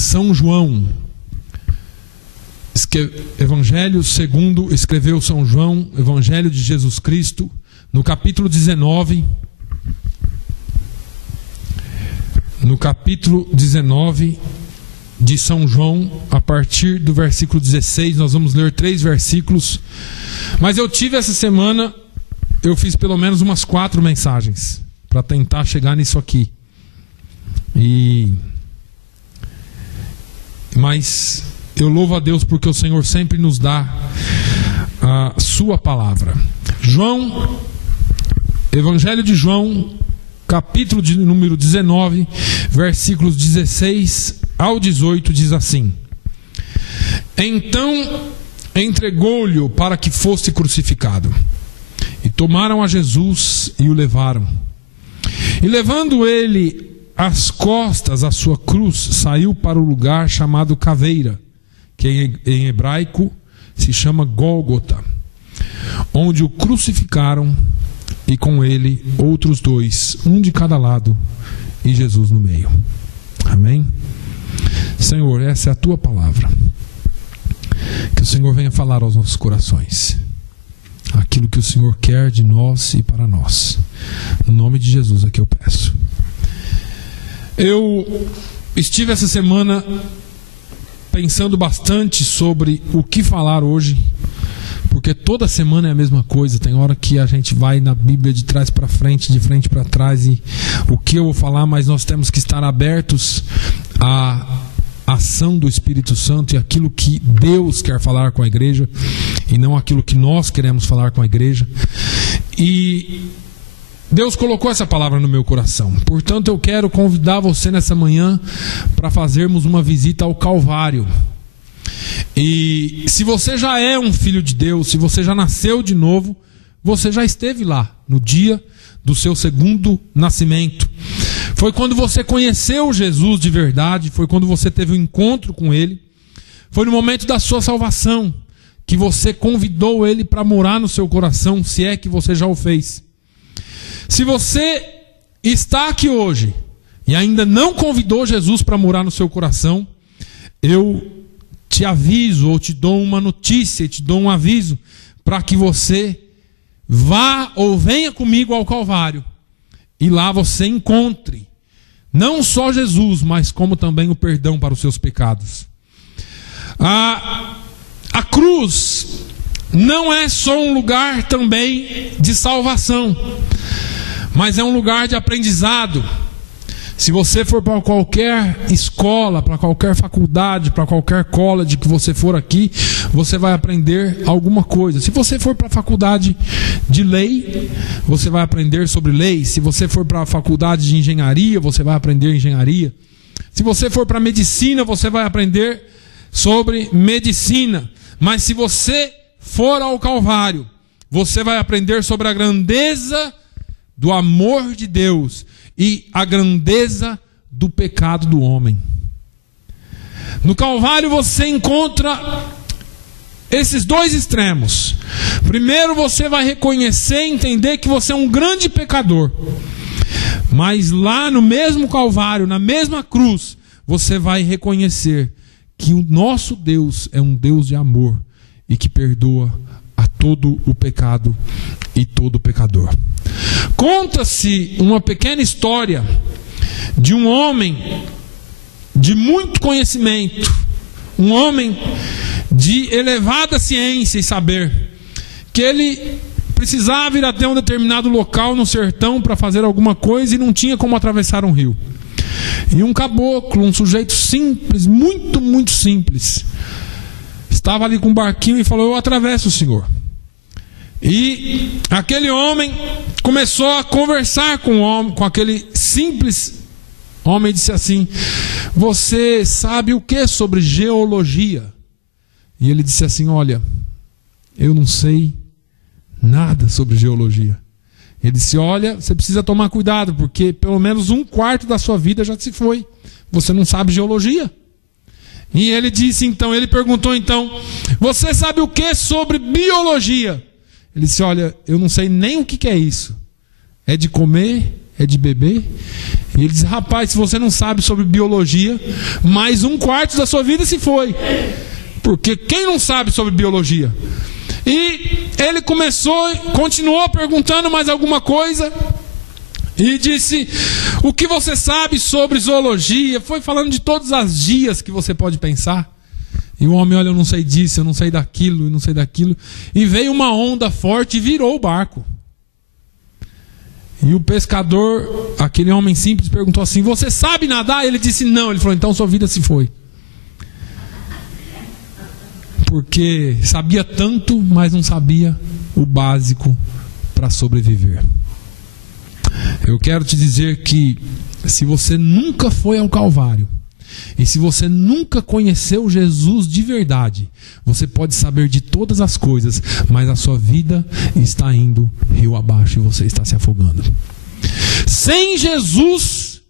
São João. Evangelho segundo escreveu São João, Evangelho de Jesus Cristo, no capítulo 19. No capítulo 19 de São João, a partir do versículo 16, nós vamos ler 3 versículos. Mas eu tive essa semana, eu fiz pelo menos umas 4 mensagens para tentar chegar nisso aqui. Mas eu louvo a Deus porque o Senhor sempre nos dá a sua palavra. João, Evangelho de João, capítulo de número 19, versículos 16 ao 18, diz assim: Então entregou-lhe para que fosse crucificado. E tomaram a Jesus e o levaram. E levando ele às costas a sua cruz, saiu para o lugar chamado Caveira, que em hebraico se chama Gólgota, onde o crucificaram, e com ele outros 2, um de cada lado, e Jesus no meio. Amém? Senhor, essa é a tua palavra. Que o Senhor venha falar aos nossos corações aquilo que o Senhor quer de nós e para nós. No nome de Jesus é que eu peço. Eu estive essa semana pensando bastante sobre o que falar hoje, porque toda semana é a mesma coisa. Tem hora que a gente vai na Bíblia de trás para frente, de frente para trás, e o que eu vou falar, mas nós temos que estar abertos à ação do Espírito Santo e aquilo que Deus quer falar com a igreja, e não aquilo que nós queremos falar com a igreja. E Deus colocou essa palavra no meu coração. Portanto, eu quero convidar você nessa manhã para fazermos uma visita ao Calvário. E se você já é um filho de Deus, se você já nasceu de novo, você já esteve lá no dia do seu segundo nascimento. Foi quando você conheceu Jesus de verdade, foi quando você teve um encontro com Ele, foi no momento da sua salvação que você convidou Ele para morar no seu coração, se é que você já o fez. Se você está aqui hoje e ainda não convidou Jesus para morar no seu coração, eu te aviso, ou te dou uma notícia, te dou um aviso, para que você vá ou venha comigo ao Calvário, e lá você encontre não só Jesus, mas como também o perdão para os seus pecados. A cruz não é só um lugar também de salvação, mas é um lugar de aprendizado. Se você for para qualquer escola, para qualquer faculdade, para qualquer college que você for aqui, você vai aprender alguma coisa. Se você for para a faculdade de lei, você vai aprender sobre lei. Se você for para a faculdade de engenharia, você vai aprender engenharia. Se você for para medicina, você vai aprender sobre medicina. Mas se você for ao Calvário, você vai aprender sobre a grandeza do amor de Deus e a grandeza do pecado do homem. No Calvário você encontra esses 2 extremos. Primeiro, você vai reconhecer e entender que você é um grande pecador. Mas lá no mesmo Calvário, na mesma cruz, você vai reconhecer que o nosso Deus é um Deus de amor e que perdoa a todo o pecado e todo pecador. Conta-se uma pequena história de um homem de muito conhecimento, um homem de elevada ciência e saber, que ele precisava ir até um determinado local no sertão para fazer alguma coisa e não tinha como atravessar um rio. E um caboclo, um sujeito simples, muito simples, estava ali com um barquinho e falou: eu atravesso, o senhor. E aquele homem começou a conversar com aquele simples homem, e disse assim: você sabe o que sobre geologia? E ele disse assim: olha, eu não sei nada sobre geologia. Ele disse: olha, você precisa tomar cuidado, porque pelo menos 1/4 da sua vida já se foi. Você não sabe geologia. E ele disse então, ele perguntou então: você sabe o que sobre biologia? Ele disse: olha, eu não sei nem o que é isso. É de comer, é de bebê. E ele diz: rapaz, se você não sabe sobre biologia, mais 1/4 da sua vida se foi. Porque quem não sabe sobre biologia? E ele continuou perguntando mais alguma coisa. E disse: o que você sabe sobre zoologia? Foi falando de todas as dias que você pode pensar. E o homem: olha, eu não sei disso, eu não sei daquilo, eu não sei daquilo. E veio uma onda forte e virou o barco. E o pescador, aquele homem simples, perguntou assim: você sabe nadar? Ele disse: não. Ele falou: então sua vida se foi. Porque sabia tanto, mas não sabia o básico para sobreviver. Eu quero te dizer que se você nunca foi ao Calvário, e se você nunca conheceu Jesus de verdade, você pode saber de todas as coisas, mas a sua vida está indo rio abaixo e você está se afogando. Sem Jesus,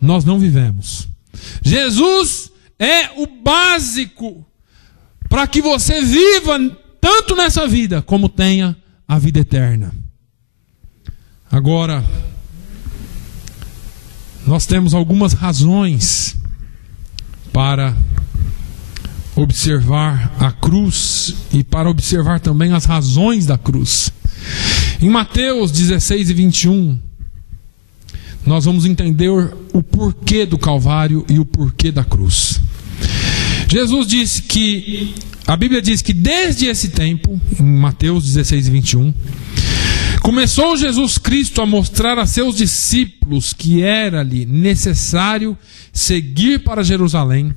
nós não vivemos. Jesus é o básico para que você viva tanto nessa vida, como tenha a vida eterna. Agora, nós temos algumas razões para observar a cruz e para observar também as razões da cruz. Em Mateus 16:21, nós vamos entender o porquê do Calvário e o porquê da cruz. Jesus disse que, a Bíblia diz que desde esse tempo, em Mateus 16:21, começou Jesus Cristo a mostrar a seus discípulos que era-lhe necessário seguir para Jerusalém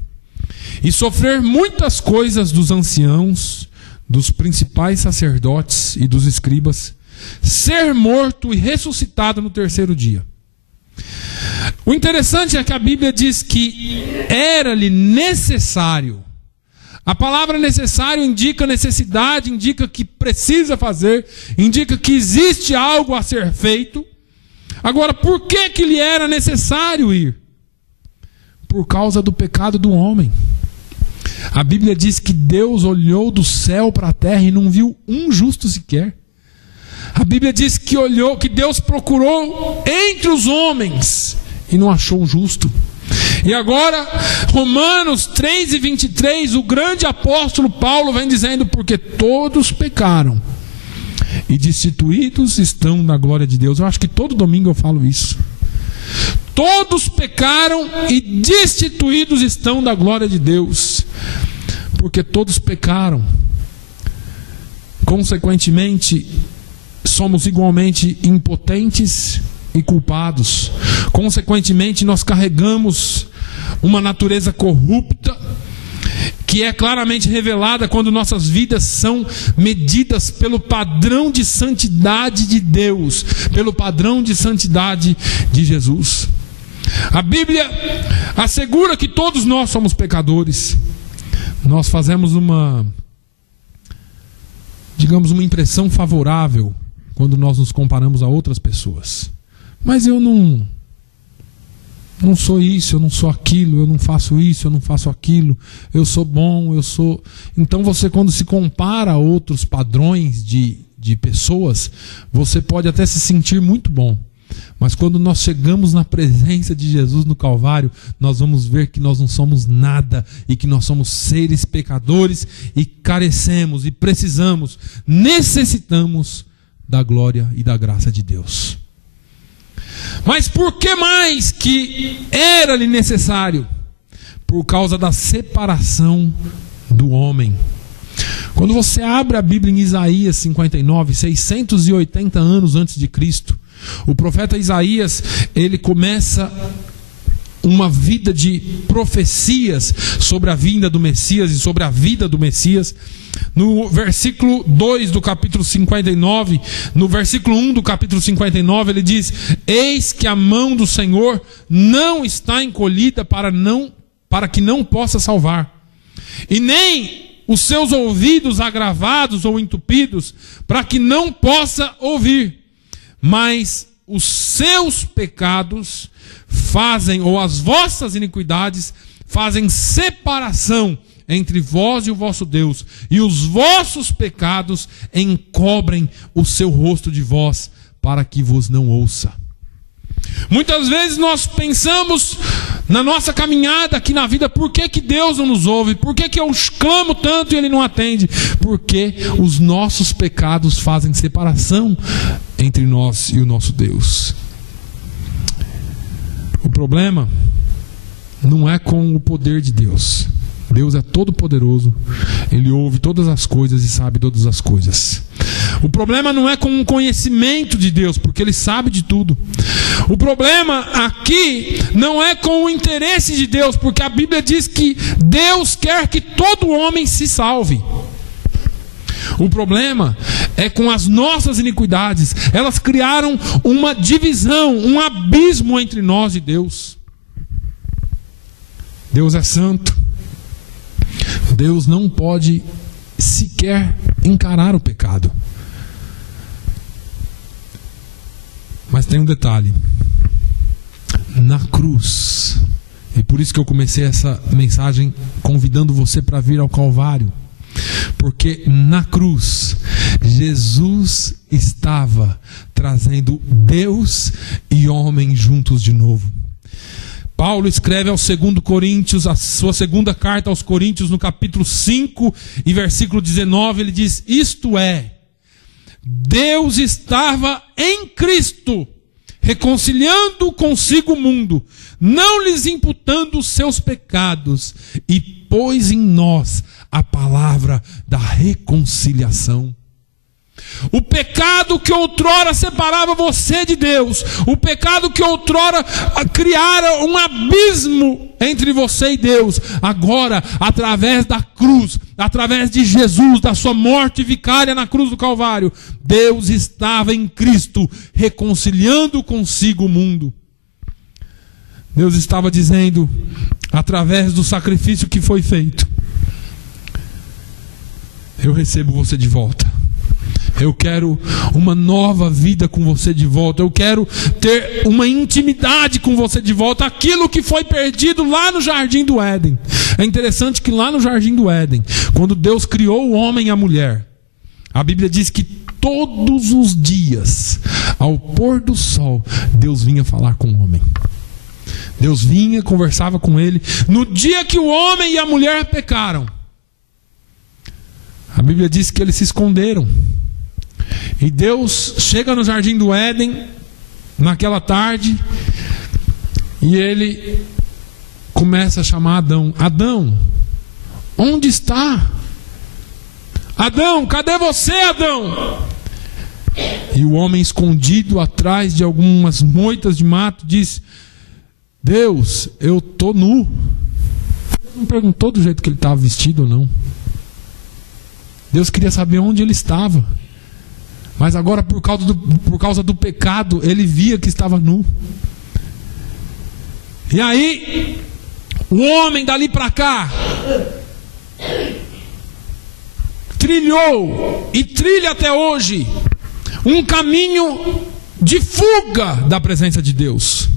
e sofrer muitas coisas dos anciãos, dos principais sacerdotes e dos escribas, ser morto e ressuscitado no terceiro dia. O interessante é que a Bíblia diz que era-lhe necessário. A palavra necessário indica necessidade, indica que precisa fazer, indica que existe algo a ser feito. Agora, por que lhe era necessário ir? Por causa do pecado do homem. A Bíblia diz que Deus olhou do céu para a terra e não viu um justo sequer. A Bíblia diz que Deus procurou entre os homens e não achou um justo. E agora, Romanos 3:23, o grande apóstolo Paulo vem dizendo: porque todos pecaram e destituídos estão da glória de Deus. Eu acho que todo domingo eu falo isso. Todos pecaram e destituídos estão da glória de Deus. Porque todos pecaram. Consequentemente, somos igualmente impotentes e culpados. Consequentemente, nós carregamos uma natureza corrupta, que é claramente revelada quando nossas vidas são medidas pelo padrão de santidade de Deus, pelo padrão de santidade de Jesus. A Bíblia assegura que todos nós somos pecadores. Nós fazemos uma impressão favorável quando nós nos comparamos a outras pessoas. Mas eu não sou isso, eu não sou aquilo, eu não faço isso, eu não faço aquilo, eu sou bom, eu sou... Então você, quando se compara a outros padrões de pessoas, você pode até se sentir muito bom. Mas quando nós chegamos na presença de Jesus no Calvário, nós vamos ver que nós não somos nada e que nós somos seres pecadores e carecemos e precisamos, necessitamos da glória e da graça de Deus. Mas por que mais que era-lhe necessário? Por causa da separação do homem. Quando você abre a Bíblia em Isaías 59, 680 anos antes de Cristo, o profeta Isaías, ele começa uma vida de profecias sobre a vinda do Messias e sobre a vida do Messias. No versículo 2 do capítulo 59, no versículo 1 do capítulo 59, ele diz: eis que a mão do Senhor não está encolhida para que não possa salvar, e nem os seus ouvidos agravados ou entupidos, para que não possa ouvir. Mas os seus pecados fazem, ou as vossas iniquidades, fazem separação entre vós e o vosso Deus, e os vossos pecados encobrem o seu rosto de vós, para que vos não ouça. Muitas vezes nós pensamos na nossa caminhada aqui na vida: por que Deus não nos ouve? Por que eu clamo tanto e Ele não atende? Porque os nossos pecados fazem separação entre nós e o nosso Deus. O problema não é com o poder de Deus. Deus é todo poderoso, Ele ouve todas as coisas e sabe todas as coisas. O problema não é com o conhecimento de Deus, porque Ele sabe de tudo. O problema aqui não é com o interesse de Deus, porque a Bíblia diz que Deus quer que todo homem se salve. O problema é com as nossas iniquidades. Elas criaram uma divisão, um abismo entre nós e Deus. Deus é santo. Deus não pode sequer encarar o pecado. Mas tem um detalhe: na cruz, e por isso que eu comecei essa mensagem convidando você para vir ao Calvário, porque na cruz Jesus estava trazendo Deus e homem juntos de novo. Paulo escreve aos 2 Coríntios, a sua segunda carta aos Coríntios, no capítulo 5 e versículo 19, ele diz: isto é, Deus estava em Cristo, reconciliando consigo o mundo, não lhes imputando os seus pecados, e pôs em nós a palavra da reconciliação. O pecado que outrora separava você de Deus, o pecado que outrora criara um abismo entre você e Deus, agora, através da cruz, através de Jesus, da sua morte vicária na cruz do Calvário, Deus estava em Cristo, reconciliando consigo o mundo. Deus estava dizendo, através do sacrifício que foi feito: eu recebo você de volta. Eu quero uma nova vida com você de volta. Eu quero ter uma intimidade com você de volta. Aquilo que foi perdido lá no Jardim do Éden. É interessante que lá no Jardim do Éden, quando Deus criou o homem e a mulher, a Bíblia diz que todos os dias, ao pôr do sol, Deus vinha falar com o homem. Deus vinha, conversava com ele. No dia que o homem e a mulher pecaram, a Bíblia diz que eles se esconderam. E Deus chega no Jardim do Éden naquela tarde e Ele começa a chamar Adão. Adão, onde está? Adão, cadê você, Adão? E o homem, escondido atrás de algumas moitas de mato, diz: Deus, eu estou nu. Deus não perguntou do jeito que ele estava vestido ou não. Deus queria saber onde ele estava. Mas agora, por causa do pecado, ele via que estava nu. E aí, o homem dali para cá trilhou e trilha até hoje um caminho de fuga da presença de Deus.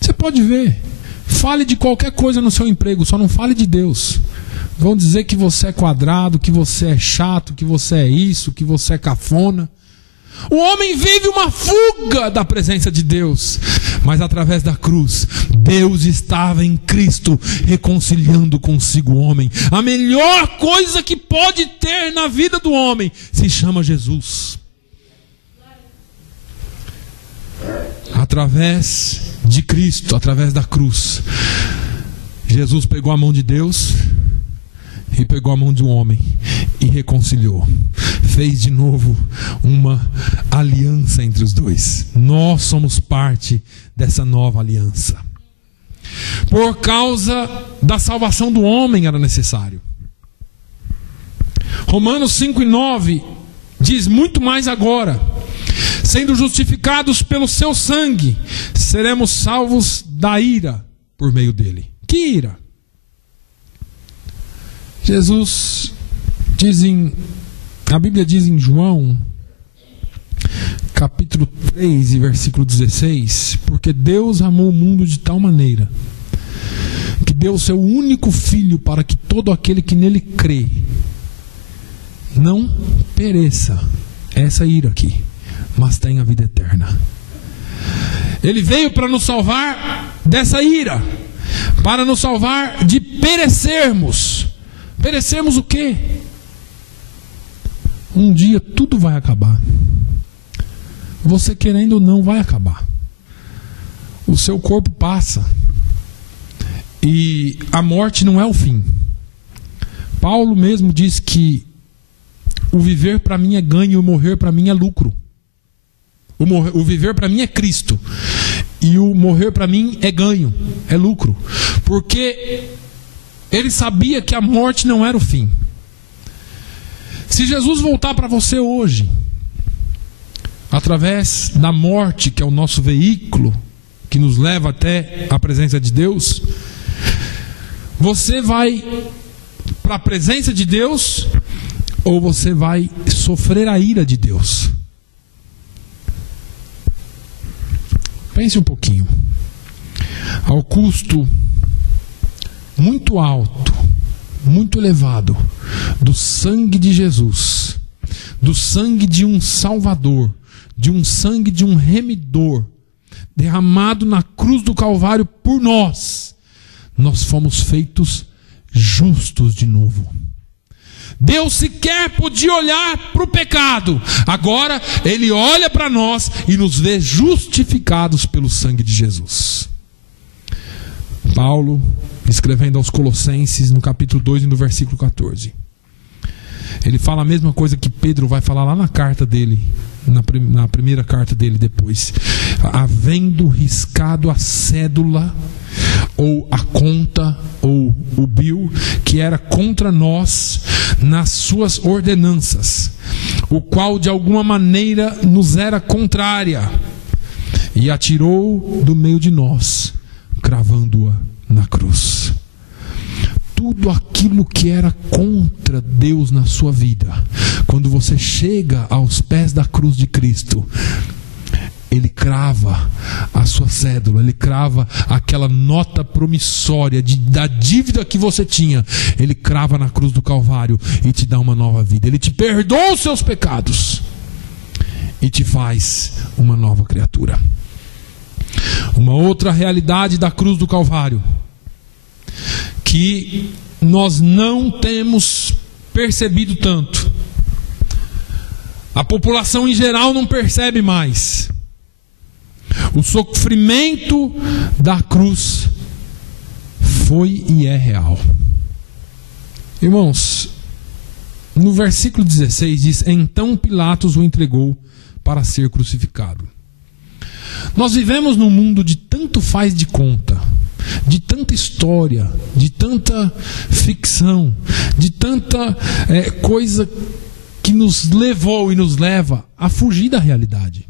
Você pode ver, fale de qualquer coisa no seu emprego, só não fale de Deus. Vão dizer que você é quadrado, que você é chato, que você é isso, que você é cafona. O homem vive uma fuga da presença de Deus, mas através da cruz, Deus estava em Cristo, reconciliando consigo o homem. A melhor coisa que pode ter na vida do homem se chama Jesus. Através de Cristo, através da cruz, Jesus pegou a mão de Deus e pegou a mão de um homem e reconciliou. Fez de novo uma aliança entre os dois. Nós somos parte dessa nova aliança. Por causa da salvação do homem era necessário. Romanos 5:9 diz: muito mais agora, sendo justificados pelo seu sangue, seremos salvos da ira por meio dele. Que ira? Jesus diz a Bíblia diz em João, capítulo 3 e versículo 16: porque Deus amou o mundo de tal maneira que deu o seu único filho, para que todo aquele que nele crê não pereça, essa ira aqui, mas tenha a vida eterna. Ele veio para nos salvar dessa ira, para nos salvar de perecermos. Perecermos o quê? Um dia tudo vai acabar. Você querendo ou não, vai acabar. O seu corpo passa. E a morte não é o fim. Paulo mesmo diz que o viver para mim é ganho e o morrer para mim é lucro. O viver para mim é Cristo. E o morrer para mim é ganho, é lucro. Porque ele sabia que a morte não era o fim. Se Jesus voltar para você hoje, através da morte, que é o nosso veículo, que nos leva até a presença de Deus, você vai para a presença de Deus ou você vai sofrer a ira de Deus? Pense um pouquinho. Ao custo muito alto, muito elevado, do sangue de Jesus, do sangue de um Salvador, de um sangue de um remidor, derramado na cruz do Calvário por nós, nós fomos feitos justos de novo. Deus sequer podia olhar para o pecado. Agora Ele olha para nós e nos vê justificados pelo sangue de Jesus. Paulo, escrevendo aos Colossenses, no capítulo 2 e no versículo 14, ele fala a mesma coisa que Pedro vai falar lá na carta dele, na primeira carta dele depois. Havendo riscado a cédula, ou a conta, ou o bill, que era contra nós, nas suas ordenanças, o qual de alguma maneira nos era contrária, e atirou do meio de nós, cravando-a na cruz. Tudo aquilo que era contra Deus na sua vida, quando você chega aos pés da cruz de Cristo, Ele crava a sua cédula, Ele crava aquela nota promissória da dívida que você tinha. Ele crava na cruz do Calvário e te dá uma nova vida. Ele te perdoa os seus pecados e te faz uma nova criatura. Uma outra realidade da cruz do Calvário, que nós não temos percebido tanto, a população em geral não percebe mais. O sofrimento da cruz foi e é real. Irmãos, no versículo 16 diz: então Pilatos o entregou para ser crucificado. Nós vivemos num mundo de tanto faz de conta, de tanta história, de tanta ficção, de tanta coisa que nos levou e nos leva a fugir da realidade.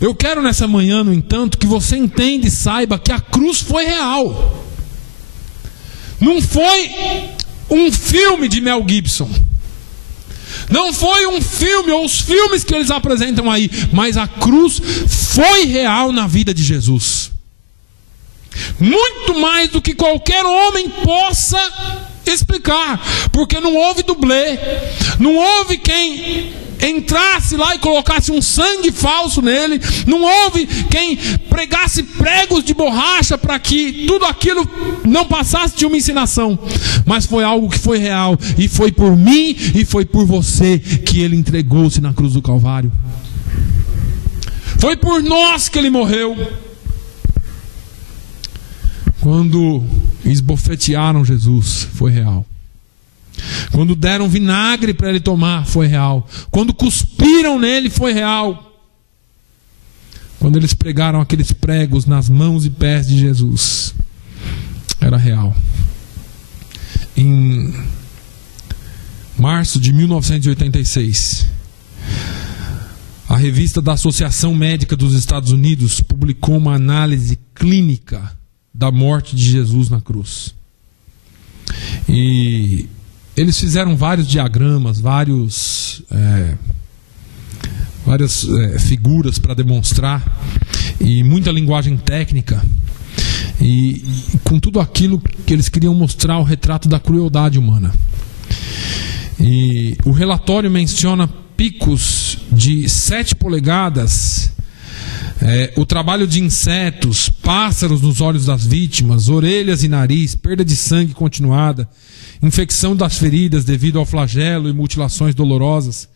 Eu quero nessa manhã, no entanto, que você entenda e saiba que a cruz foi real. Não foi um filme de Mel Gibson. Não foi um filme ou os filmes que eles apresentam aí, mas a cruz foi real na vida de Jesus. Muito mais do que qualquer homem possa explicar, porque não houve dublê, não houve quem entrasse lá e colocasse um sangue falso nele, não houve quem pregasse pregos de borracha para que tudo aquilo não passasse de uma ensinação, mas foi algo que foi real, e foi por mim e foi por você que ele entregou-se na cruz do Calvário. Foi por nós que ele morreu. Quando esbofetearam Jesus, foi real. Quando deram vinagre para ele tomar, foi real. Quando cuspiram nele, foi real. Quando eles pregaram aqueles pregos nas mãos e pés de Jesus, era real. Em março de 1986, a revista da Associação Médica dos Estados Unidos publicou uma análise clínica da morte de Jesus na cruz. E eles fizeram vários diagramas, várias figuras para demonstrar, e muita linguagem técnica, e com tudo aquilo que eles queriam mostrar, o retrato da crueldade humana. E o relatório menciona picos de 7 polegadas O trabalho de insetos, pássaros nos olhos das vítimas, orelhas e nariz, perda de sangue continuada, infecção das feridas devido ao flagelo e mutilações dolorosas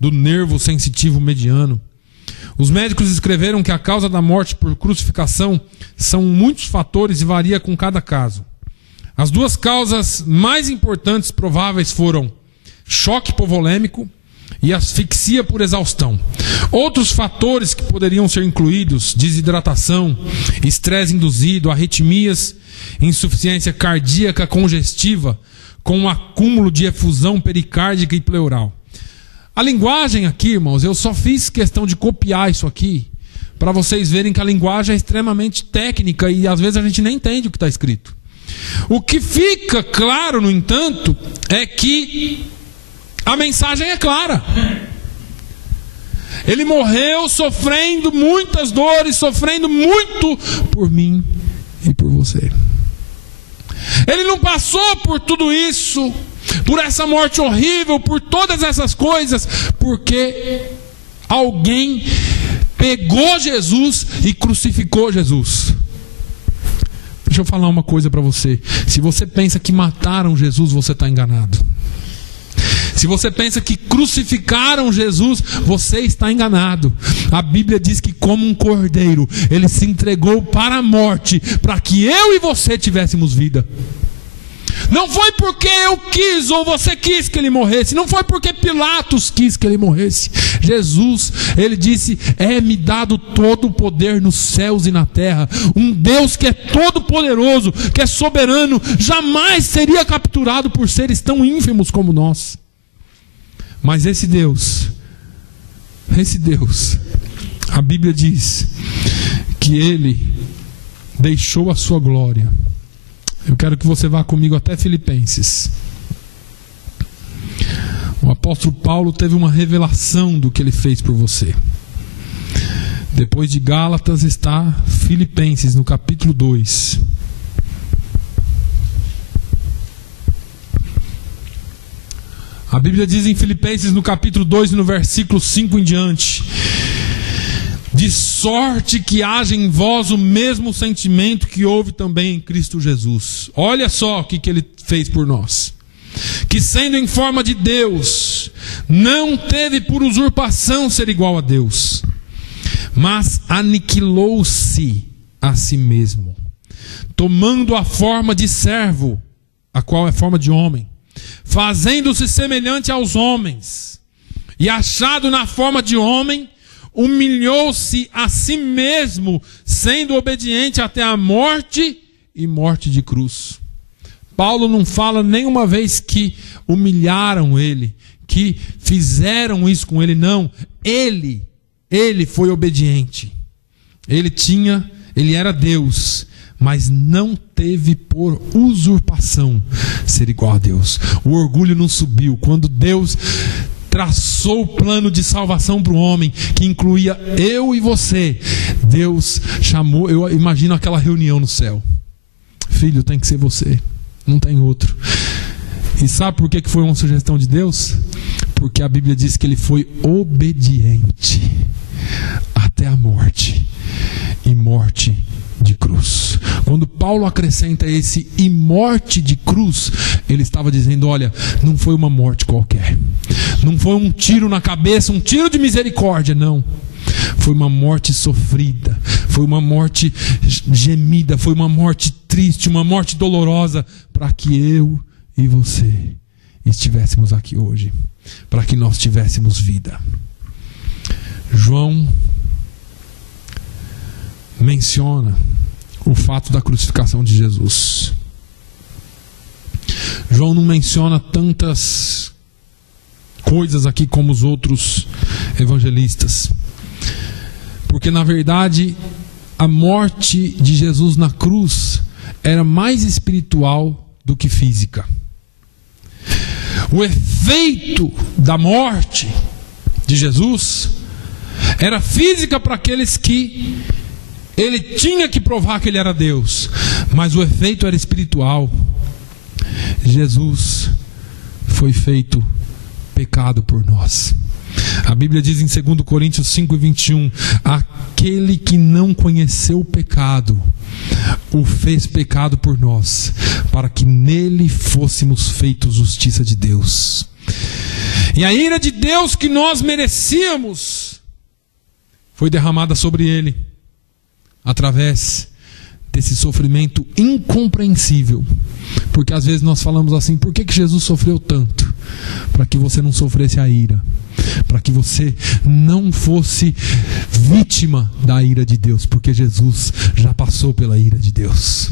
do nervo sensitivo mediano. Os médicos escreveram que a causa da morte por crucificação são muitos fatores e varia com cada caso. As duas causas mais importantes prováveis foram choque hipovolêmico e asfixia por exaustão. Outros fatores que poderiam ser incluídos: desidratação, estresse induzido, arritmias, insuficiência cardíaca congestiva, com um acúmulo de efusão pericárdica e pleural. A linguagem aqui, irmãos, eu só fiz questão de copiar isso aqui para vocês verem que a linguagem é extremamente técnica e às vezes a gente nem entende o que está escrito. O que fica claro, no entanto, é que a mensagem é clara. Ele morreu sofrendo muitas dores, sofrendo muito por mim e por você. Ele não passou por tudo isso, por essa morte horrível, por todas essas coisas, porque alguém pegou Jesus e crucificou Jesus. Deixa eu falar uma coisa para você. Se você pensa que mataram Jesus, você está enganado. Se você pensa que crucificaram Jesus, você está enganado. A Bíblia diz que, como um cordeiro, ele se entregou para a morte, para que eu e você tivéssemos vida. Não foi porque eu quis ou você quis que ele morresse. Não foi porque Pilatos quis que ele morresse. Jesus, ele disse: é-me dado todo o poder nos céus e na terra. Um Deus que é todo poderoso, que é soberano, jamais seria capturado por seres tão ínfimos como nós. Mas esse Deus, a Bíblia diz que ele deixou a sua glória. Eu quero que você vá comigo até Filipenses. O apóstolo Paulo teve uma revelação do que ele fez por você. Depois de Gálatas está Filipenses, no capítulo 2. A Bíblia diz em Filipenses, no capítulo 2 e no versículo 5 em diante: de sorte que haja em vós o mesmo sentimento que houve também em Cristo Jesus. Olha só o que ele fez por nós. Que sendo em forma de Deus, não teve por usurpação ser igual a Deus, mas aniquilou-se a si mesmo, tomando a forma de servo, a qual é forma de homem, fazendo-se semelhante aos homens, e achado na forma de homem, humilhou-se a si mesmo, sendo obediente até a morte e morte de cruz. Paulo não fala nenhuma vez que humilharam ele, que fizeram isso com ele, não. Ele foi obediente. Ele era Deus, mas não teve por usurpação ser igual a Deus. O orgulho não subiu. Quando Deus traçou o plano de salvação para o homem, que incluía eu e você, Deus chamou, eu imagino aquela reunião no céu: filho, tem que ser você, não tem outro. E sabe por que foi uma sugestão de Deus? Porque a Bíblia diz que ele foi obediente até a morte, e morte de cruz. Quando Paulo acrescenta esse "e morte de cruz", ele estava dizendo: olha, não foi uma morte qualquer, não foi um tiro na cabeça, um tiro de misericórdia, não. Foi uma morte sofrida, foi uma morte gemida, foi uma morte triste, uma morte dolorosa, para que eu e você estivéssemos aqui hoje, para que nós tivéssemos vida. João menciona o fato da crucificação de Jesus. João não menciona tantas coisas aqui como os outros evangelistas, porque na verdade a morte de Jesus na cruz era mais espiritual do que física. O efeito da morte de Jesus era física para aqueles que ele tinha que provar que ele era Deus, mas o efeito era espiritual. Jesus foi feito pecado por nós. A Bíblia diz em 2 Coríntios 5:21: aquele que não conheceu o pecado, o fez pecado por nós, para que nele fôssemos feitos justiça de Deus. E a ira de Deus que nós merecíamos foi derramada sobre ele, através desse sofrimento incompreensível. Porque às vezes nós falamos assim: por que Jesus sofreu tanto? Para que você não sofresse a ira, para que você não fosse vítima da ira de Deus, porque Jesus já passou pela ira de Deus.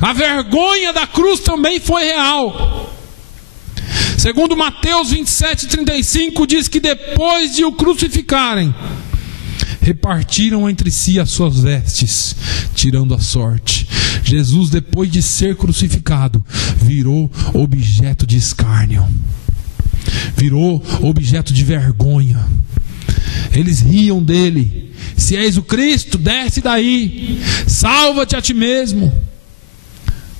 A vergonha da cruz também foi real. Segundo Mateus 27:35 diz que depois de o crucificarem, repartiram entre si as suas vestes, tirando a sorte. Jesus, depois de ser crucificado, virou objeto de escárnio, virou objeto de vergonha. Eles riam dele: se és o Cristo, desce daí, salva-te a ti mesmo.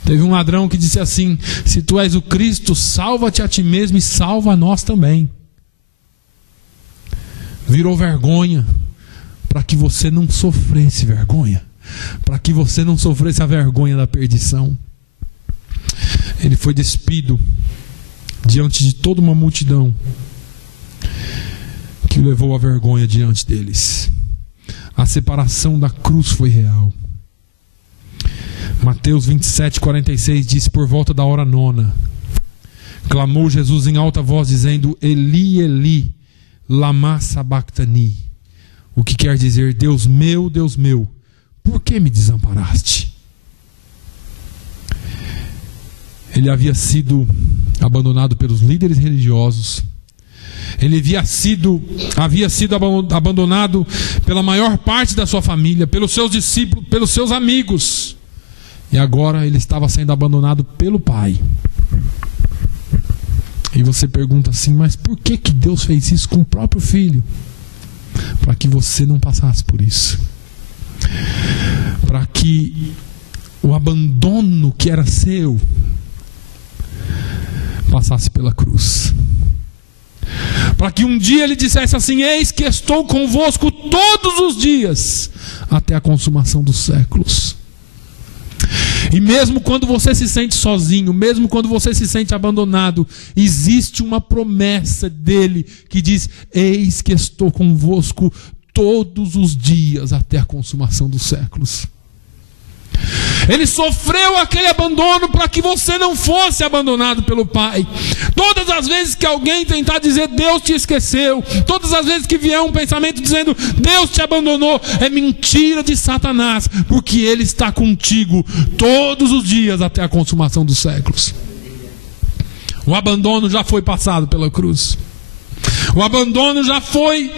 Teve um ladrão que disse assim: se tu és o Cristo, salva-te a ti mesmo e salva a nós também. Virou vergonha, para que você não sofresse vergonha, para que você não sofresse a vergonha da perdição. Ele foi despido diante de toda uma multidão que o levou à vergonha diante deles. A separação da cruz foi real. Mateus 27:46 diz: por volta da hora 9, clamou Jesus em alta voz, dizendo: Eli, Eli, lama sabachthani. O que quer dizer: Deus meu, por que me desamparaste? Ele havia sido abandonado pelos líderes religiosos. Ele havia sido abandonado pela maior parte da sua família, pelos seus discípulos, pelos seus amigos. E agora ele estava sendo abandonado pelo Pai. E você pergunta assim: mas por que Deus fez isso com o próprio Filho? Para que você não passasse por isso, para que o abandono que era seu passasse pela cruz, para que um dia ele dissesse assim: eis que estou convosco todos os dias até a consumação dos séculos. E mesmo quando você se sente sozinho, mesmo quando você se sente abandonado, existe uma promessa dele que diz: eis que estou convosco todos os dias até a consumação dos séculos. Ele sofreu aquele abandono para que você não fosse abandonado pelo Pai. Todas as vezes que alguém tentar dizer Deus te esqueceu, todas as vezes que vier um pensamento dizendo Deus te abandonou, é mentira de Satanás, porque Ele está contigo todos os dias até a consumação dos séculos. O abandono já foi passado pela cruz. O abandono já foi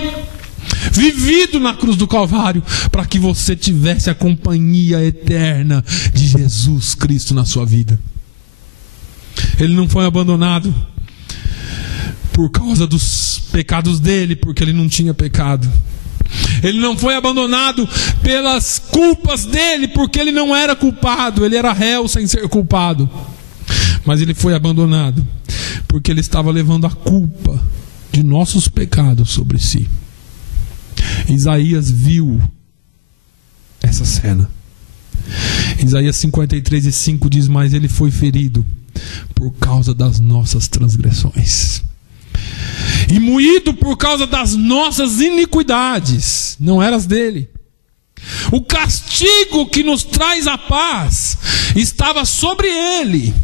vivido na cruz do Calvário, para que você tivesse a companhia eterna de Jesus Cristo na sua vida. Ele não foi abandonado por causa dos pecados dele, porque ele não tinha pecado. Ele não foi abandonado pelas culpas dele, porque ele não era culpado, ele era réu sem ser culpado. Mas ele foi abandonado porque ele estava levando a culpa de nossos pecados sobre si. Isaías viu essa cena. Isaías 53:5 diz: mas ele foi ferido por causa das nossas transgressões e moído por causa das nossas iniquidades. Não eram as dele. O castigo que nos traz a paz estava sobre ele,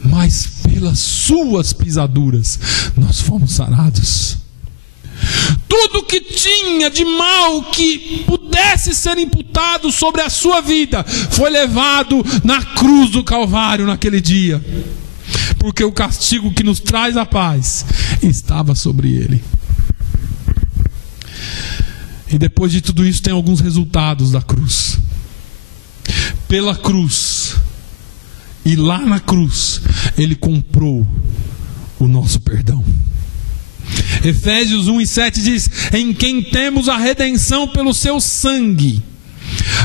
mas pelas suas pisaduras nós fomos sarados. Tudo que tinha de mal que pudesse ser imputado sobre a sua vida foi levado na cruz do Calvário naquele dia, porque o castigo que nos traz a paz estava sobre ele. E depois de tudo isso tem alguns resultados da cruz. Pela cruz e lá na cruz ele comprou o nosso perdão. Efésios 1:7 diz: em quem temos a redenção pelo seu sangue,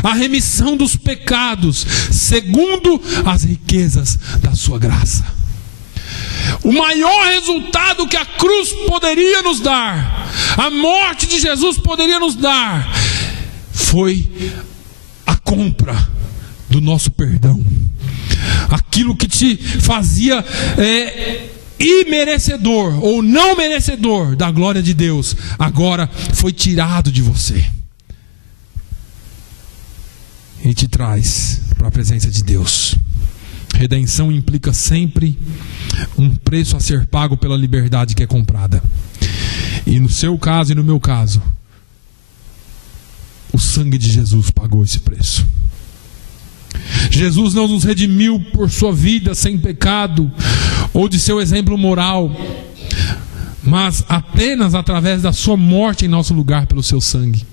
a remissão dos pecados, segundo as riquezas da sua graça. O maior resultado que a cruz poderia nos dar, a morte de Jesus poderia nos dar, foi a compra do nosso perdão. Aquilo que te fazia imerecedor ou não merecedor da glória de Deus, agora foi tirado de você e te traz para a presença de Deus. Redenção implica sempre um preço a ser pago pela liberdade que é comprada. E no seu caso e no meu caso, o sangue de Jesus pagou esse preço. Jesus não nos redimiu por sua vida sem pecado ou de seu exemplo moral, mas apenas através da sua morte em nosso lugar pelo seu sangue.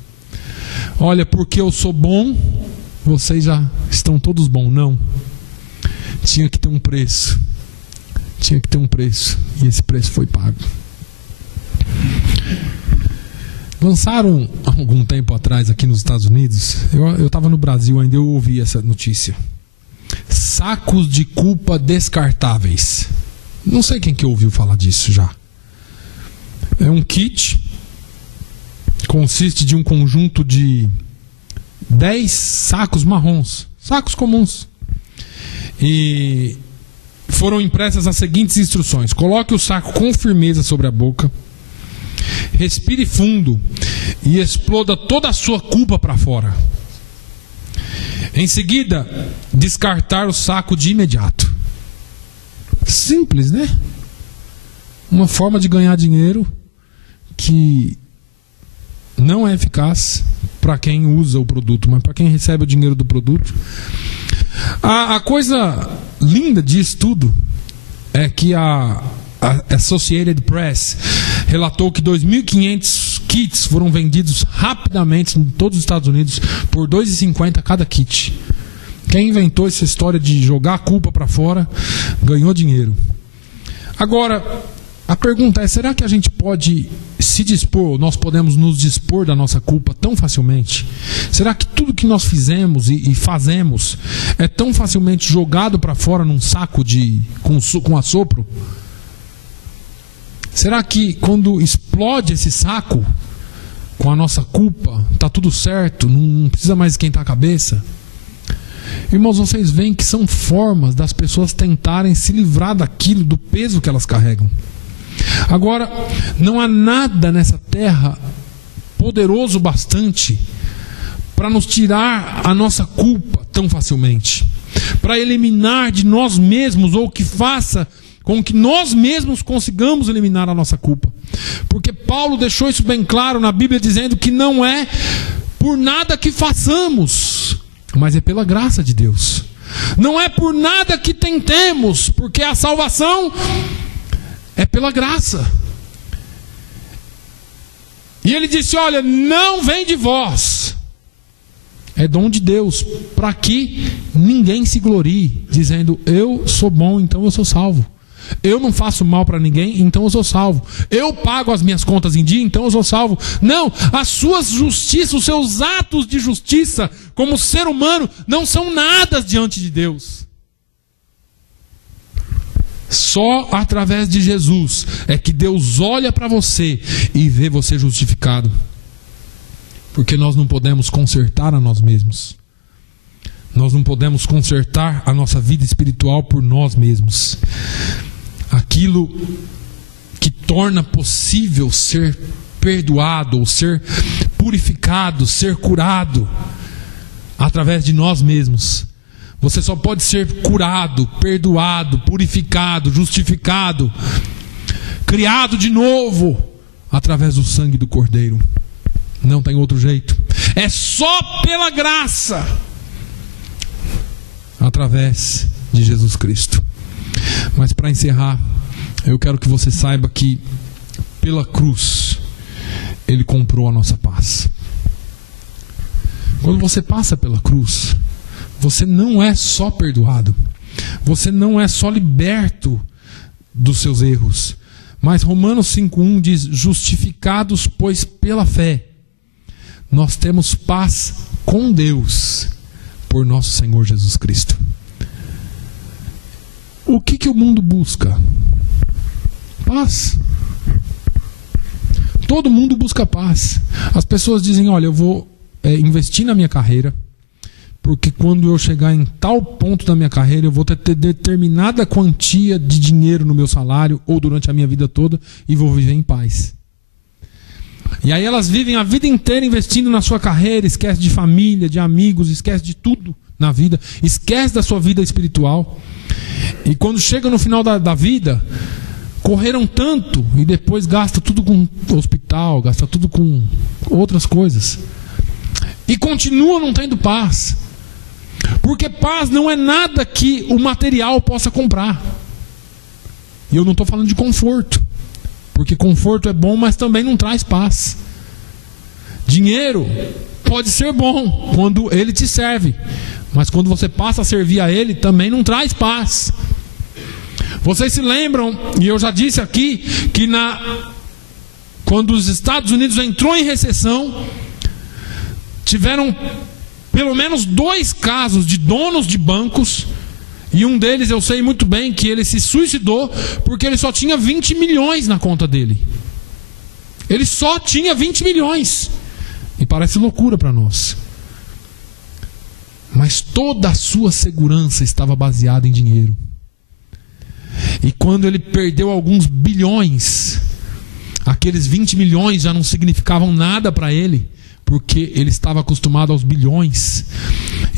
Olha, porque eu sou bom, vocês já estão todos bons. Não. Tinha que ter um preço. Tinha que ter um preço. E esse preço foi pago. Lançaram algum tempo atrás aqui nos Estados Unidos, eu estava no Brasil ainda, eu ouvi essa notícia. Sacos de culpa descartáveis. Não sei quem que ouviu falar disso já. É um kit, consiste de um conjunto de 10 sacos marrons, sacos comuns. E foram impressas as seguintes instruções: coloque o saco com firmeza sobre a boca, respire fundo e exploda toda a sua culpa para fora. Em seguida, descartar o saco de imediato. Simples, né? Uma forma de ganhar dinheiro que não é eficaz para quem usa o produto, mas para quem recebe o dinheiro do produto. A coisa linda disso tudo é que a Associated Press relatou que 2.500 kits foram vendidos rapidamente em todos os Estados Unidos por R$ 2,50 cada kit. Quem inventou essa história de jogar a culpa para fora ganhou dinheiro. Agora, a pergunta é: será que a gente pode se dispor, nós podemos nos dispor da nossa culpa tão facilmente? Será que tudo que nós fizemos e fazemos é tão facilmente jogado para fora num saco com assopro? Será que quando explode esse saco com a nossa culpa, está tudo certo, não precisa mais esquentar a cabeça? Irmãos, vocês veem que são formas das pessoas tentarem se livrar daquilo, do peso que elas carregam. Agora, não há nada nessa terra poderoso bastante para nos tirar a nossa culpa tão facilmente, para eliminar de nós mesmos, ou que faça com que nós mesmos consigamos eliminar a nossa culpa. Porque Paulo deixou isso bem claro na Bíblia, dizendo que não é por nada que façamos, mas é pela graça de Deus. Não é por nada que tentemos, porque a salvação é pela graça. E ele disse: olha, não vem de vós, é dom de Deus, para que ninguém se glorie, dizendo: eu sou bom, então eu sou salvo. Eu não faço mal para ninguém, então eu sou salvo. Eu pago as minhas contas em dia, então eu sou salvo. Não, as suas justiças, os seus atos de justiça como ser humano não são nada diante de Deus. Só através de Jesus é que Deus olha para você e vê você justificado. Porque nós não podemos consertar a nós mesmos. Nós não podemos consertar a nossa vida espiritual por nós mesmos. Aquilo que torna possível ser perdoado, ou ser purificado, ser curado, através de nós mesmos. Você só pode ser curado, perdoado, purificado, justificado, criado de novo, através do sangue do Cordeiro. Não tem outro jeito. É só pela graça, através de Jesus Cristo. Mas para encerrar, eu quero que você saiba que pela cruz Ele comprou a nossa paz. Quando você passa pela cruz, você não é só perdoado, você não é só liberto dos seus erros, mas Romanos 5,1 diz: justificados, pois pela fé, nós temos paz com Deus por nosso Senhor Jesus Cristo. O que o mundo busca? Paz. Todo mundo busca paz. As pessoas dizem, olha, eu vou investir na minha carreira, porque quando eu chegar em tal ponto da minha carreira, eu vou ter determinada quantia de dinheiro no meu salário, ou durante a minha vida toda, e vou viver em paz. E aí elas vivem a vida inteira investindo na sua carreira, esquece de família, de amigos, esquece de tudo na vida, esquece da sua vida espiritual. E quando chega no final da vida, correram tanto e depois gasta tudo com hospital, gasta tudo com outras coisas. E continuam não tendo paz. Porque paz não é nada que o material possa comprar. E eu não estou falando de conforto, porque conforto é bom, mas também não traz paz. Dinheiro pode ser bom quando ele te serve, mas quando você passa a servir a ele, também não traz paz. Vocês se lembram, e eu já disse aqui, que quando os Estados Unidos entrou em recessão, tiveram pelo menos 2 casos de donos de bancos, e um deles eu sei muito bem que ele se suicidou porque ele só tinha 20 milhões na conta dele. Ele só tinha 20 milhões. E parece loucura para nós. Mas toda a sua segurança estava baseada em dinheiro. E quando ele perdeu alguns bilhões, aqueles 20 milhões já não significavam nada para ele, porque ele estava acostumado aos bilhões.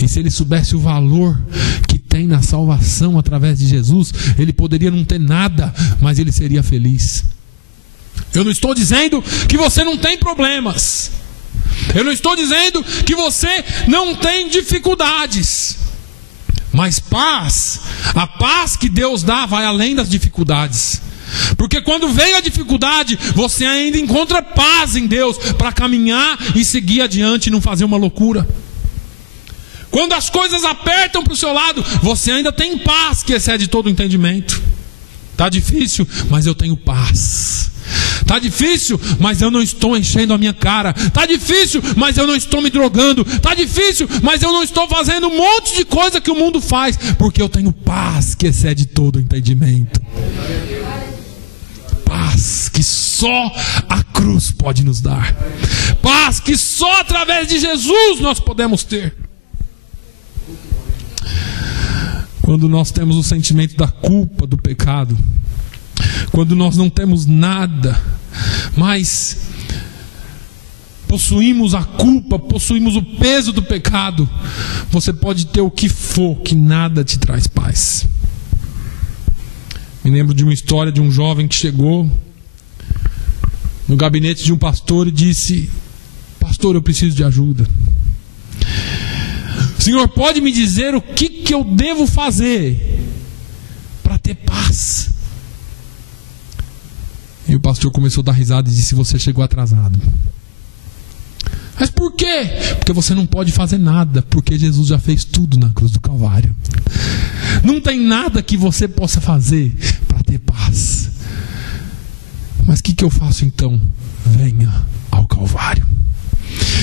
E se ele soubesse o valor que tem na salvação através de Jesus, ele poderia não ter nada, mas ele seria feliz. Eu não estou dizendo que você não tem problemas. Eu não estou dizendo que você não tem dificuldades. Mas paz, a paz que Deus dá vai além das dificuldades. Porque quando veio a dificuldade, você ainda encontra paz em Deus para caminhar e seguir adiante e não fazer uma loucura. Quando as coisas apertam para o seu lado, você ainda tem paz que excede todo o entendimento. Está difícil, mas eu tenho paz. Está difícil, mas eu não estou enchendo a minha cara. Está difícil, mas eu não estou me drogando. Está difícil, mas eu não estou fazendo um monte de coisa que o mundo faz, porque eu tenho paz que excede todo o entendimento. Paz que só a cruz pode nos dar. Paz que só através de Jesus nós podemos ter. Quando nós temos o sentimento da culpa do pecado, quando nós não temos nada, mas possuímos a culpa, possuímos o peso do pecado, você pode ter o que for, que nada te traz paz. Me lembro de uma história de um jovem que chegou no gabinete de um pastor e disse: pastor, eu preciso de ajuda. O senhor pode me dizer o que eu devo fazer para ter paz? E o pastor começou a dar risada e disse: você chegou atrasado. Mas por quê? Porque você não pode fazer nada, porque Jesus já fez tudo na cruz do Calvário. Não tem nada que você possa fazer para ter paz. Mas o que eu faço então? Venha ao Calvário.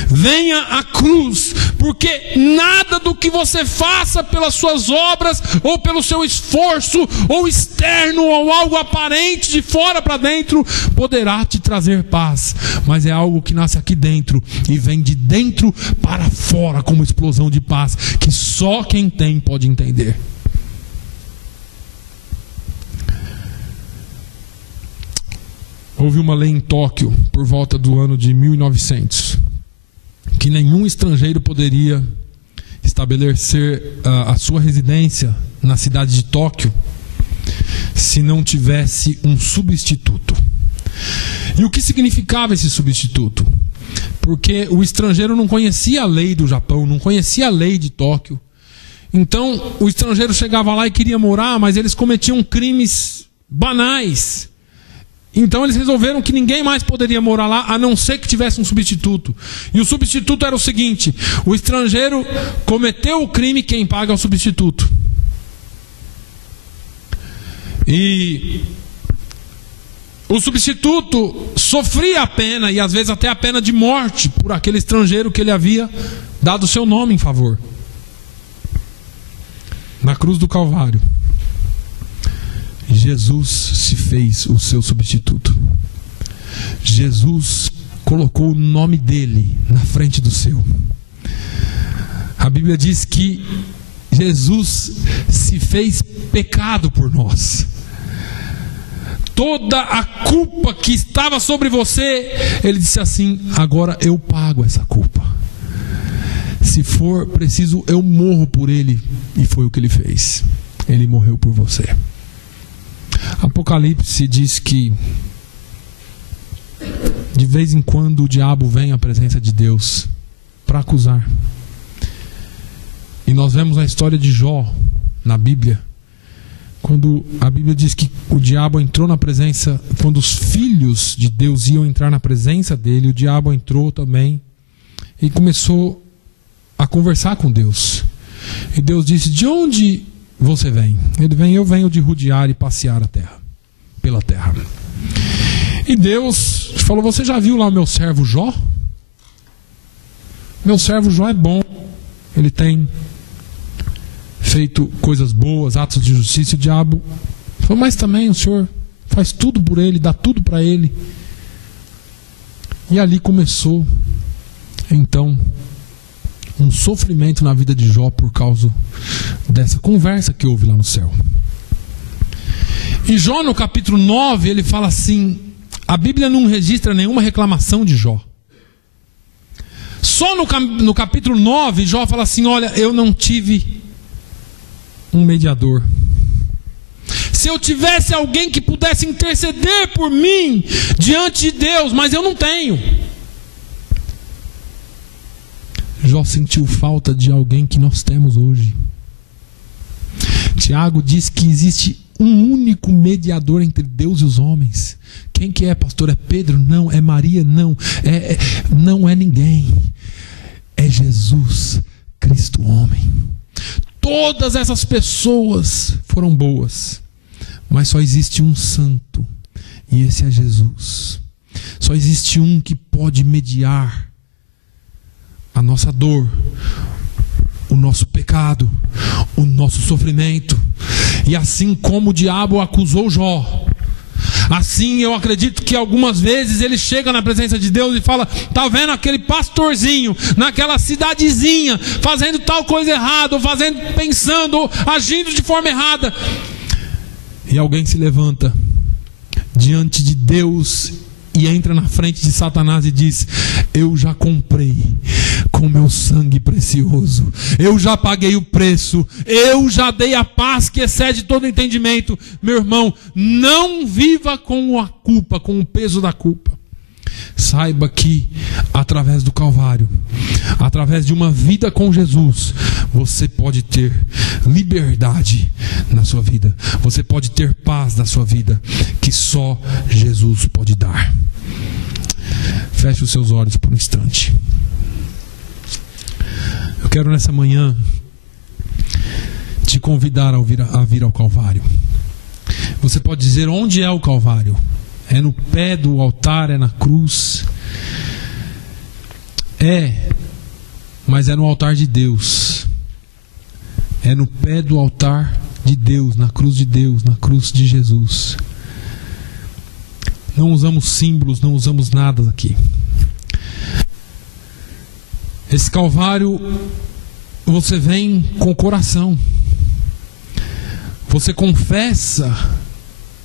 Venha à cruz, porque nada do que você faça pelas suas obras, ou pelo seu esforço, ou externo, ou algo aparente de fora para dentro, poderá te trazer paz. Mas é algo que nasce aqui dentro e vem de dentro para fora como explosão de paz, que só quem tem pode entender. Houve uma lei em Tóquio por volta do ano de 1900 que nenhum estrangeiro poderia estabelecer a sua residência na cidade de Tóquio se não tivesse um substituto. E o que significava esse substituto? Porque o estrangeiro não conhecia a lei do Japão, não conhecia a lei de Tóquio. Então o estrangeiro chegava lá e queria morar, mas eles cometiam crimes banais. Então eles resolveram que ninguém mais poderia morar lá, a não ser que tivesse um substituto. E o substituto era o seguinte: o estrangeiro cometeu o crime, quem paga é o substituto. E o substituto sofria a pena, e às vezes até a pena de morte, por aquele estrangeiro que ele havia dado o seu nome em favor. Na cruz do Calvário, Jesus se fez o seu substituto. Jesus colocou o nome dele na frente do seu. A Bíblia diz que Jesus se fez pecado por nós. Toda a culpa que estava sobre você, ele disse assim: agora eu pago essa culpa. Se for preciso, eu morro por ele. E foi o que ele fez. Ele morreu por você. Apocalipse diz que de vez em quando o diabo vem à presença de Deus para acusar. E nós vemos a história de Jó na Bíblia, quando a Bíblia diz que o diabo entrou na presença, quando os filhos de Deus iam entrar na presença dele, o diabo entrou também e começou a conversar com Deus. E Deus disse: de onde você vem? Ele vem: eu venho de rodear e passear a terra, pela terra. E Deus falou: você já viu lá o meu servo Jó? Meu servo Jó é bom, ele tem feito coisas boas, atos de justiça. E o diabo falou: mas também o Senhor faz tudo por ele, dá tudo para ele. E ali começou então um sofrimento na vida de Jó por causa dessa conversa que houve lá no céu. E Jó, no capítulo 9, ele fala assim: a Bíblia não registra nenhuma reclamação de Jó. Só no capítulo 9, Jó fala assim: olha, eu não tive um mediador. Se eu tivesse alguém que pudesse interceder por mim diante de Deus, mas eu não tenho. Jó sentiu falta de alguém que nós temos hoje. Tiago diz que existe um único mediador entre Deus e os homens. Quem que é, pastor? É Pedro? Não. É Maria? Não. Não é ninguém. É Jesus Cristo, homem. Todas essas pessoas foram boas, mas só existe um santo, e esse é Jesus. Só existe um que pode mediar a nossa dor, o nosso pecado, o nosso sofrimento. E assim como o diabo acusou Jó, assim eu acredito que algumas vezes ele chega na presença de Deus e fala: tá vendo aquele pastorzinho naquela cidadezinha fazendo tal coisa errada, ou pensando, ou agindo de forma errada. E alguém se levanta diante de Deus e entra na frente de Satanás e diz: eu já comprei com meu sangue precioso, eu já paguei o preço, eu já dei a paz que excede todo entendimento. Meu irmão, não viva com a culpa, com o peso da culpa. Saiba que através do Calvário, através de uma vida com Jesus, você pode ter liberdade na sua vida, você pode ter paz na sua vida, que só Jesus pode dar. Feche os seus olhos por um instante. Eu quero nessa manhã te convidar a vir ao Calvário. Você pode dizer: onde é o Calvário? É no pé do altar, é na cruz? É, mas é no altar de Deus. É no pé do altar de Deus, na cruz de Deus, na cruz de Jesus. Não usamos símbolos, não usamos nada aqui. Esse Calvário, você vem com o coração. Você confessa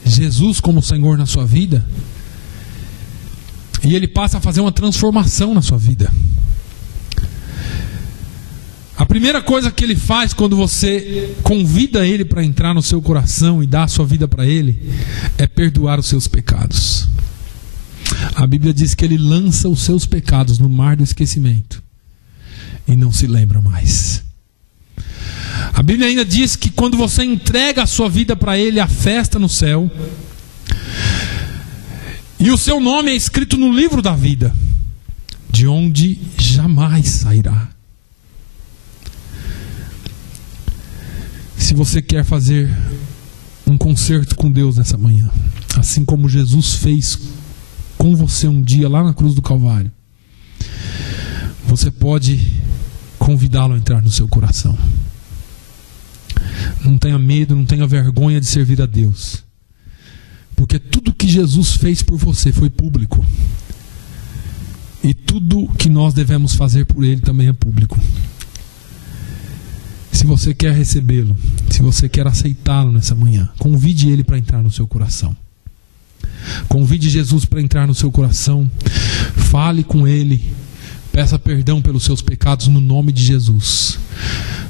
Jesus como Senhor na sua vida, e Ele passa a fazer uma transformação na sua vida. A primeira coisa que Ele faz quando você convida Ele para entrar no seu coração e dar a sua vida para Ele, é perdoar os seus pecados. A Bíblia diz que Ele lança os seus pecados no mar do esquecimento e não se lembra mais. A Bíblia ainda diz que quando você entrega a sua vida para Ele, há festa no céu, e o seu nome é escrito no livro da vida, de onde jamais sairá. Se você quer fazer um concerto com Deus nessa manhã, assim como Jesus fez com você um dia lá na cruz do Calvário, você pode convidá-lo a entrar no seu coração. Não tenha medo, não tenha vergonha de servir a Deus. Porque tudo que Jesus fez por você foi público. E tudo que nós devemos fazer por Ele também é público. Se você quer recebê-lo, se você quer aceitá-lo nessa manhã, convide Ele para entrar no seu coração. Convide Jesus para entrar no seu coração. Fale com Ele. Peça perdão pelos seus pecados no nome de Jesus.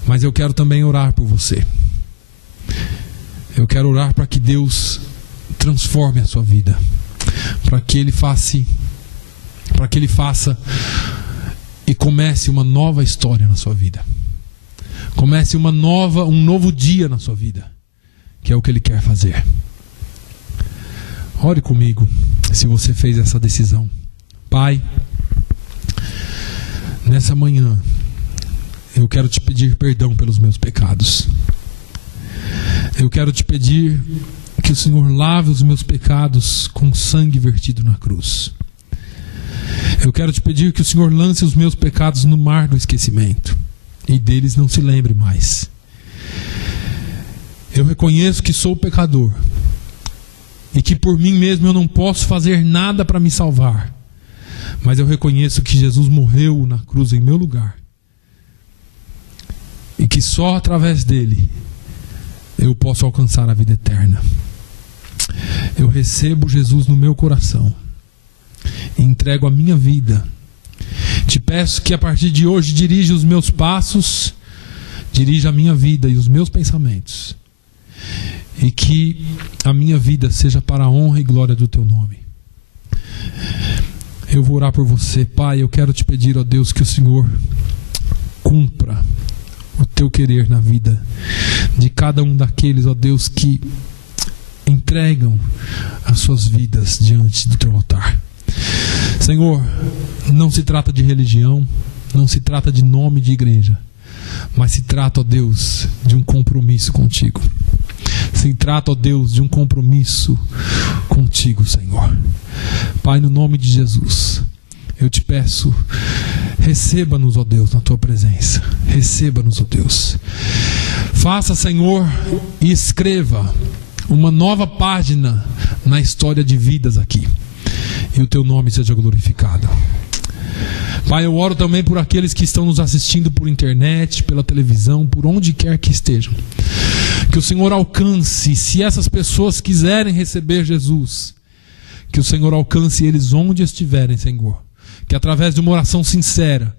Mas eu quero também orar por você. Eu quero orar para que Deus transforme a sua vida, para que Ele faça e comece uma nova história na sua vida. Comece um novo dia na sua vida, que é o que Ele quer fazer. Ore comigo, se você fez essa decisão. Pai, nessa manhã, eu quero te pedir perdão pelos meus pecados. Eu quero te pedir que o Senhor lave os meus pecados com sangue vertido na cruz. Eu quero te pedir que o Senhor lance os meus pecados no mar do esquecimento e deles não se lembre mais. Eu reconheço que sou pecador e que por mim mesmo eu não posso fazer nada para me salvar. Mas eu reconheço que Jesus morreu na cruz em meu lugar e que só através dele eu posso alcançar a vida eterna. Eu recebo Jesus no meu coração e entrego a minha vida. Te peço que a partir de hoje dirija os meus passos, dirija a minha vida e os meus pensamentos, e que a minha vida seja para a honra e glória do teu nome. Eu vou orar por você, Pai. Eu quero te pedir, ó Deus, que o Senhor cumpra o teu querer na vida de cada um daqueles, ó Deus, que entregam as suas vidas diante do teu altar. Senhor, não se trata de religião, não se trata de nome de igreja, mas se trata, ó Deus, de um compromisso contigo. Se trata, ó Deus, de um compromisso contigo, Senhor. Pai, no nome de Jesus, eu te peço, receba-nos, ó Deus, na tua presença. Receba-nos, ó Deus. Faça, Senhor, e escreva uma nova página na história de vidas aqui. E o teu nome seja glorificado. Pai, eu oro também por aqueles que estão nos assistindo por internet, pela televisão, por onde quer que estejam. Que o Senhor alcance, se essas pessoas quiserem receber Jesus, que o Senhor alcance eles onde estiverem, Senhor. Que através de uma oração sincera,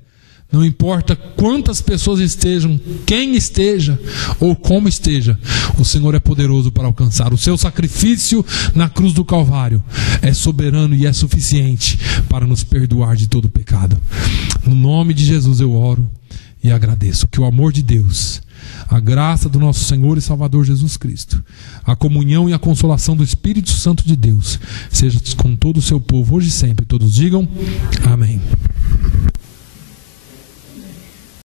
não importa quantas pessoas estejam, quem esteja ou como esteja, o Senhor é poderoso para alcançar. O seu sacrifício na cruz do Calvário é soberano e é suficiente para nos perdoar de todo pecado. No nome de Jesus eu oro e agradeço. Que o amor de Deus, a graça do nosso Senhor e Salvador Jesus Cristo, a comunhão e a consolação do Espírito Santo de Deus seja com todo o seu povo hoje e sempre. Todos digam amém.